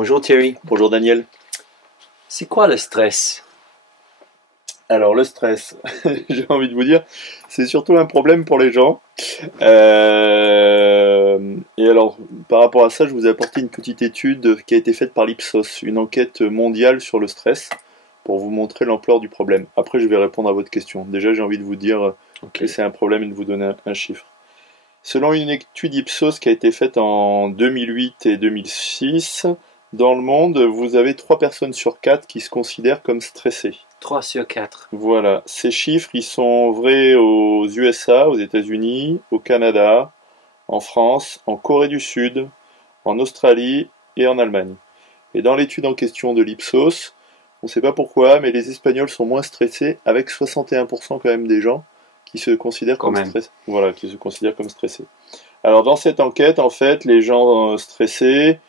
Bonjour Thierry, Bonjour Daniel. c'est quoi le stress? Alors le stress, j'ai envie de vous dire, c'est surtout un problème pour les gens. Et alors par rapport à ça, je vous ai apporté une petite étude qui a été faite par l'Ipsos, une enquête mondiale sur le stress, pour vous montrer l'ampleur du problème. Après, je vais répondre à votre question. Déjà, j'ai envie de vous dire Ok. que c'est un problème et de vous donner un chiffre. Selon une étude Ipsos qui a été faite en 2008 et 2006, dans le monde, vous avez 3 personnes sur 4 qui se considèrent comme stressées. 3 sur 4. Voilà, ces chiffres, ils sont vrais aux USA, aux États-Unis, au Canada, en France, en Corée du Sud, en Australie et en Allemagne. Et dans l'étude en question de l'Ipsos, on ne sait pas pourquoi, mais les Espagnols sont moins stressés, avec 61% quand même des gens qui se considèrent Quand comme même. stressés. Voilà, qui se considèrent comme stressés. Alors dans cette enquête, en fait, les gens stressés,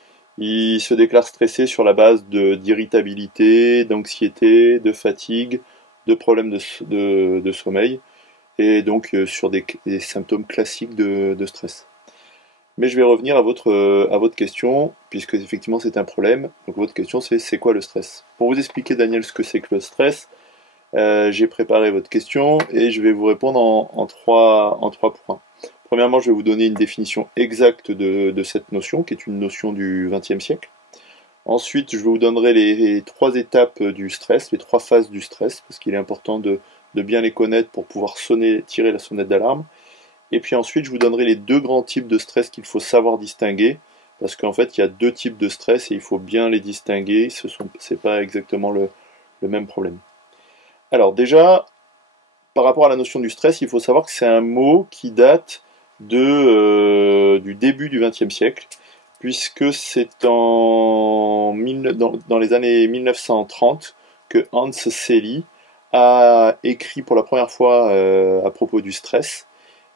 ils se déclarent stressés sur la base d'irritabilité, d'anxiété, de fatigue, de problèmes de sommeil, et donc sur des symptômes classiques de stress. Mais je vais revenir à votre question, puisque effectivement c'est un problème. Donc votre question c'est quoi le stress? Pour vous expliquer Daniel ce que c'est que le stress, j'ai préparé votre question et je vais vous répondre en trois points. Premièrement, je vais vous donner une définition exacte de cette notion, qui est une notion du XXe siècle. Ensuite, je vous donnerai les 3 étapes du stress, les 3 phases du stress, parce qu'il est important de bien les connaître pour pouvoir tirer la sonnette d'alarme. Et puis ensuite, je vous donnerai les 2 grands types de stress qu'il faut savoir distinguer, parce qu'en fait, il y a 2 types de stress et il faut bien les distinguer. C'est pas exactement le même problème. Alors déjà, par rapport à la notion du stress, il faut savoir que c'est un mot qui date du début du XXe siècle, puisque c'est dans les années 1930 que Hans Selye a écrit pour la première fois à propos du stress.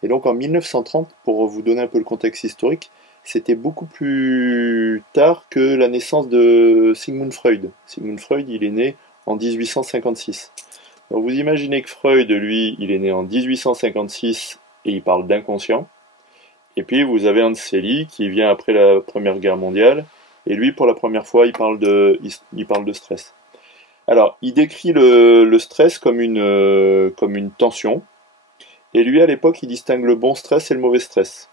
Et donc en 1930, pour vous donner un peu le contexte historique, c'était beaucoup plus tard que la naissance de Sigmund Freud. Sigmund Freud, il est né en 1856. Donc vous imaginez que Freud, lui, il est né en 1856 et il parle d'inconscient. Et puis vous avez Hans Selye qui vient après la Première Guerre mondiale et lui, pour la première fois, il parle de stress. Alors, il décrit le stress comme une tension. Et lui, à l'époque, il distingue le bon stress et le mauvais stress.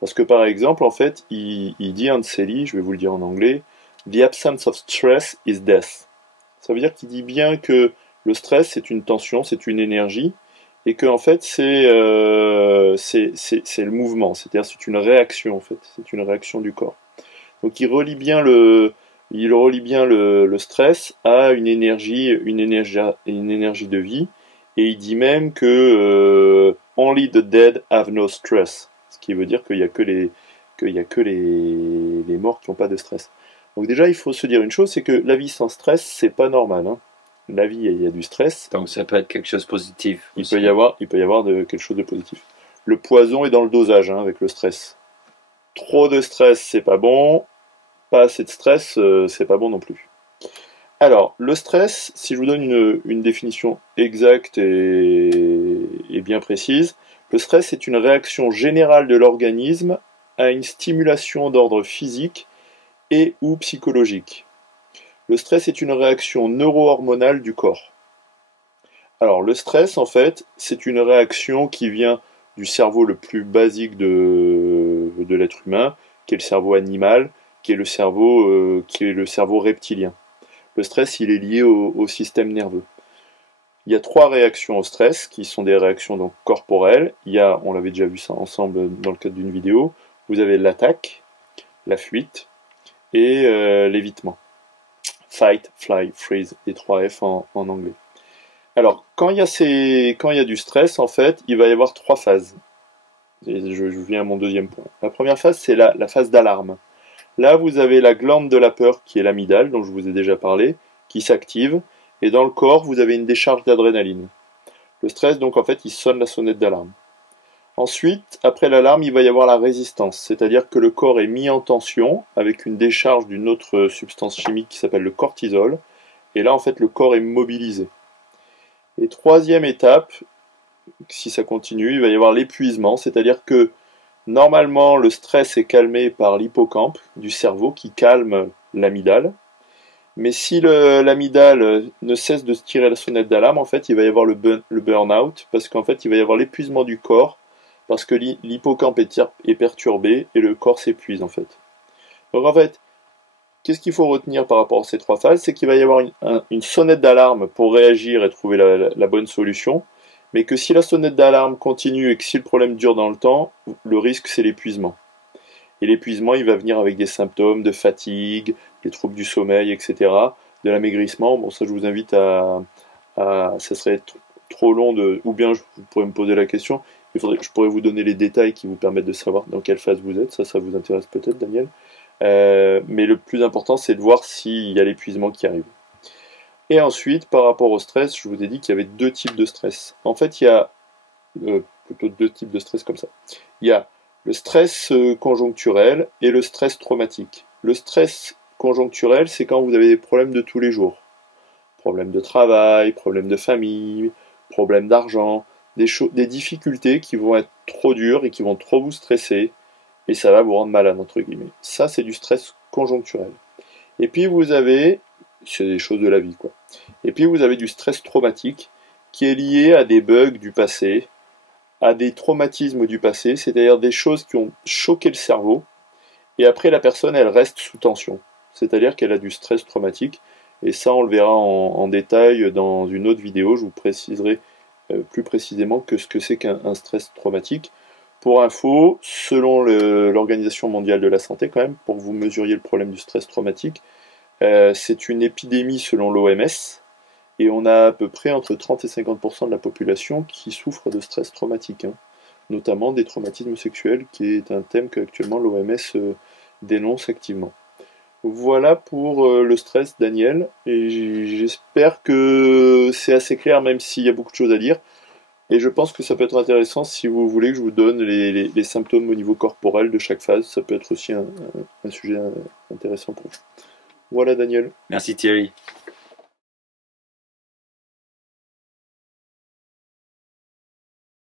Parce que par exemple, en fait, il dit Hans Selye, je vais vous le dire en anglais, The absence of stress is death. Ça veut dire qu'il dit bien que le stress, c'est une tension, c'est une énergie, et que en fait, c'est le mouvement, c'est-à-dire c'est une réaction, en fait, c'est une réaction du corps. Donc il relie bien le stress à une énergie de vie, et il dit même que only the dead have no stress, ce qui veut dire qu'il y a que les morts qui n'ont pas de stress. Donc déjà, il faut se dire une chose, c'est que la vie sans stress, c'est pas normal, hein. La vie, il y a du stress. Donc ça peut être quelque chose de positif Il aussi. peut y avoir quelque chose de positif. Le poison est dans le dosage, hein, avec le stress. Trop de stress, c'est pas bon. Pas assez de stress, c'est pas bon non plus. Alors, le stress, si je vous donne une définition exacte et bien précise, le stress est une réaction générale de l'organisme à une stimulation d'ordre physique et ou psychologique. Le stress est une réaction neuro-hormonale du corps. Alors, le stress, en fait, c'est une réaction qui vient du cerveau le plus basique de l'être humain, qui est le cerveau animal, qui est qui est le cerveau reptilien. Le stress, il est lié au système nerveux. Il y a 3 réactions au stress, qui sont des réactions donc corporelles. Il y a, on l'avait déjà vu ça ensemble dans le cadre d'une vidéo, vous avez l'attaque, la fuite et l'évitement. Fight, fly, freeze, les 3 F en anglais. Alors, quand il y a du stress, en fait, il va y avoir 3 phases. Et je viens à mon deuxième point. La première phase, c'est la phase d'alarme. Là, vous avez la glande de la peur, qui est l'amygdale, dont je vous ai déjà parlé, qui s'active. Et dans le corps, vous avez une décharge d'adrénaline. Le stress, donc, en fait, il sonne la sonnette d'alarme. Ensuite, après l'alarme, il va y avoir la résistance. C'est-à-dire que le corps est mis en tension avec une décharge d'une autre substance chimique qui s'appelle le cortisol. Et là, en fait, le corps est mobilisé. Et 3e étape, si ça continue, il va y avoir l'épuisement, c'est-à-dire que normalement le stress est calmé par l'hippocampe du cerveau qui calme l'amygdale. Mais si l'amygdale ne cesse de tirer la sonnette d'alarme, en fait, il va y avoir le burn-out, parce qu'en fait, il va y avoir l'épuisement du corps, parce que l'hippocampe est perturbé et le corps s'épuise, en fait. Donc, en fait, qu'est-ce qu'il faut retenir par rapport à ces trois phases? C'est qu'il va y avoir une sonnette d'alarme pour réagir et trouver la bonne solution, mais que si la sonnette d'alarme continue et que si le problème dure dans le temps, le risque, c'est l'épuisement. Et l'épuisement, il va venir avec des symptômes de fatigue, des troubles du sommeil, etc., de l'amaigrissement. Bon, ça, je vous invite ça serait trop long ou bien vous pourrez me poser la question. Je pourrais vous donner les détails qui vous permettent de savoir dans quelle phase vous êtes. Ça vous intéresse peut-être, Daniel. Mais le plus important, c'est de voir s'il y a l'épuisement qui arrive. Et ensuite, par rapport au stress, je vous ai dit qu'il y avait deux types de stress. En fait, il y a plutôt deux types de stress comme ça. Il y a le stress conjoncturel et le stress traumatique. Le stress conjoncturel, c'est quand vous avez des problèmes de tous les jours. Problèmes de travail, problèmes de famille, problèmes d'argent, des difficultés qui vont être trop dures et qui vont trop vous stresser, et ça va vous rendre malade, entre guillemets. Ça, c'est du stress conjoncturel. Et puis vous avez, c'est des choses de la vie, quoi. Et puis vous avez du stress traumatique, qui est lié à des bugs du passé, à des traumatismes du passé, c'est-à-dire des choses qui ont choqué le cerveau, et après la personne, elle reste sous tension. C'est-à-dire qu'elle a du stress traumatique, et ça on le verra en détail dans une autre vidéo, je vous préciserai plus précisément ce que c'est qu'un stress traumatique. Pour info, selon l'Organisation mondiale de la santé, quand même, pour que vous mesuriez le problème du stress traumatique, c'est une épidémie selon l'OMS, et on a à peu près entre 30 et 50% de la population qui souffre de stress traumatique, hein, notamment des traumatismes sexuels, qui est un thème qu'actuellement l'OMS dénonce activement. Voilà pour le stress, Daniel, et j'espère que c'est assez clair, même s'il y a beaucoup de choses à dire. Et je pense que ça peut être intéressant si vous voulez que je vous donne les symptômes au niveau corporel de chaque phase. Ça peut être aussi un sujet intéressant pour vous. Voilà, Daniel. Merci Thierry.